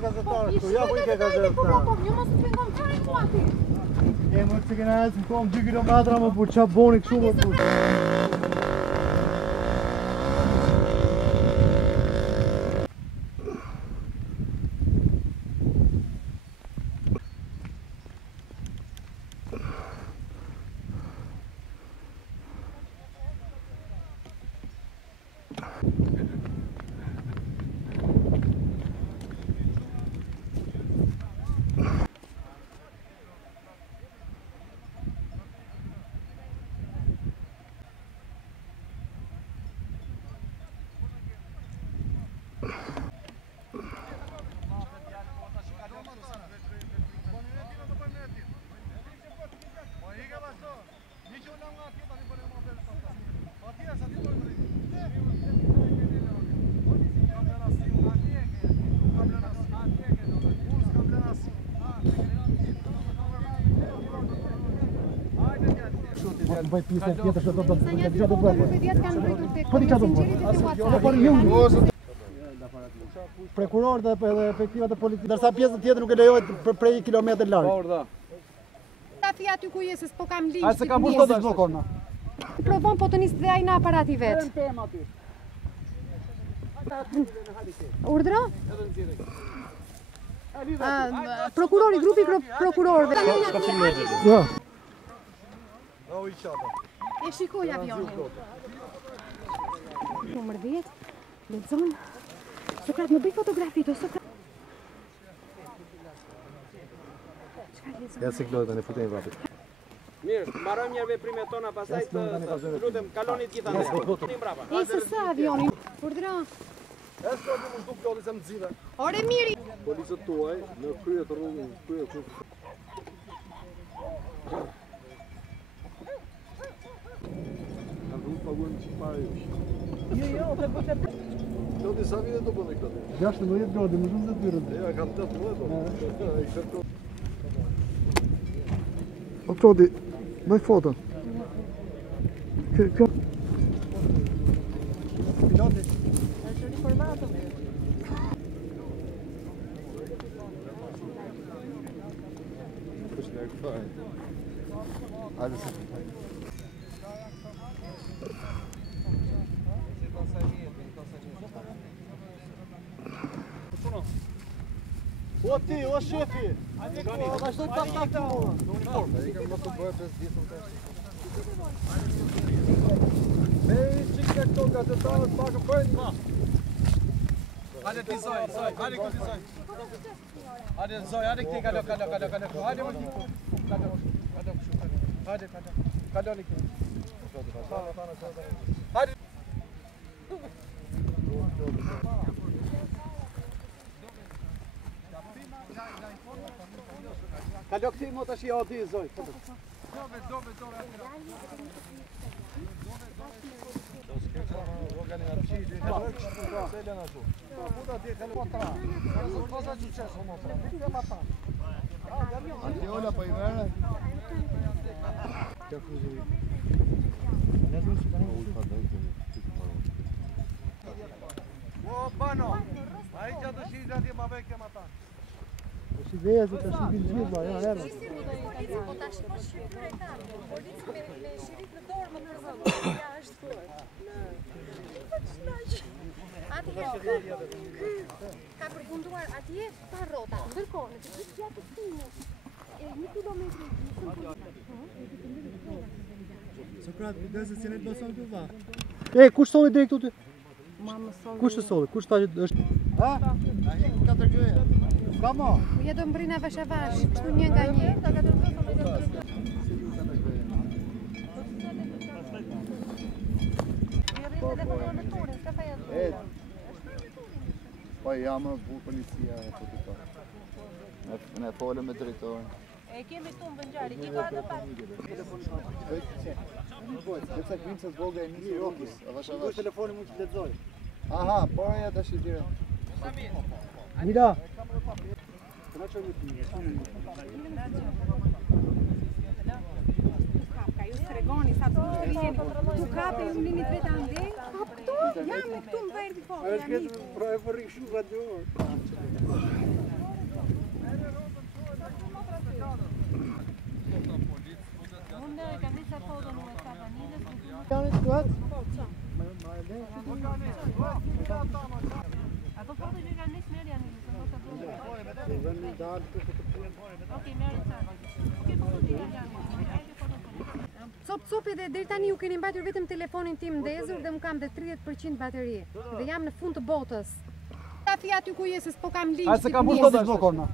të gazetarë këtu, ja ku i ke gazetarë. Një mos të pengon fare ku ati. E më të kena ecë më kom 2 kilometra më burë, qa boni këshu më burë. Më bëj pjesë tjetër që do të bëj. Po di çfarë do bëj. Prokuror dhe efektivat e policisë, ndërsa pjesën tjetër nuk e lejohet prej 1 kilometër larg. Aty aty ku je se s'po kam linç. Ai se ka bushë të zblokon. Provon po të nis dhe ai në aparati vet. Urdhro? Prokurori, grupi prokurorëve. Jo. E shikoj avionin. Numër 10. Lexon. Sokrat më bëj fotografi to, Sokrat. Ja se klojë tani futemi vrapit. Mirë, mbarojmë njerë veprimet tona, pastaj të lutem kaloni të gjitha ndër. E se avionin. Urdhro. E s'ka më shtu klodi se më zive. Ore miri. Policët tuaj në krye të rrugën, krye të paguajmë që pare jush. Jo, të bëtë... Klodi, sa vite të bënë e klodi? 16 klodi, më shumë se të tyrët. Ja, kam 18 o. O, Klodi, bëj foto. Kjo... Piloti? Është riformato. Është nga këfaj. Hajde se... O ti, o shefi! Vazhdoj të taktu mua! Në uniforme, i kam mos të bëhe 5 ditë në Me i qikë të këto gazetarët pakë bëjnë! Hajde ti Zoj, hajde këti Zoj. Hajde Zoj, hajde këti, kalo. Hajde më t'i kalo. Hajde, kaloni këti. Hajde. Kalo këti mo të shi ati, Zoj. Dove. Antiola po i merë. O, bano, a i që të shi atje ma vekje ma ta. Si vezi të shi gjithë ma, ja, herë. Po ta shikosh shqiptare ka. Polici me shirit në dorë më përzon. Ja, është Ky ka përfunduar atje pa rrota. Ndërkohë, në të gjithë gjatë të timit, 1 kilometër Sokrat, kujdes se ne do son këtu valla. Kush solli drejt këtu? Kush të solli? Kush tha që është? Ha? Ai ku ka tërgjoja? Ka mo? Ja do mbrina vash avash, kështu një nga një. Po jam bu policia e po të ta. Ne folëm me drejtorin. E kemi këtu në vëngjari, një ka të pak. Kësa këmë se zvoga e nisi rokis, avash. Telefoni mund të lexoj. Aha, por ja tash i dire. Mira. Ju stregoni sa të vjen. Tu kape ju linit vetë ande. Këtu, jam këtu më verdi po. Është pra e përri kështu radio. Ato foto që kanë nisë merë janë nisë, ndoshta duhet. Okej, merë çfarë. Okej, foto që janë nisë. Copi dhe deri tani ju keni mbajtur vetëm telefonin tim ndezur dhe më kam dhe 30% bateri. Dhe jam në fund të botës. Tafi aty ku jesës po kam linç. A se kam bërë të zblokorna.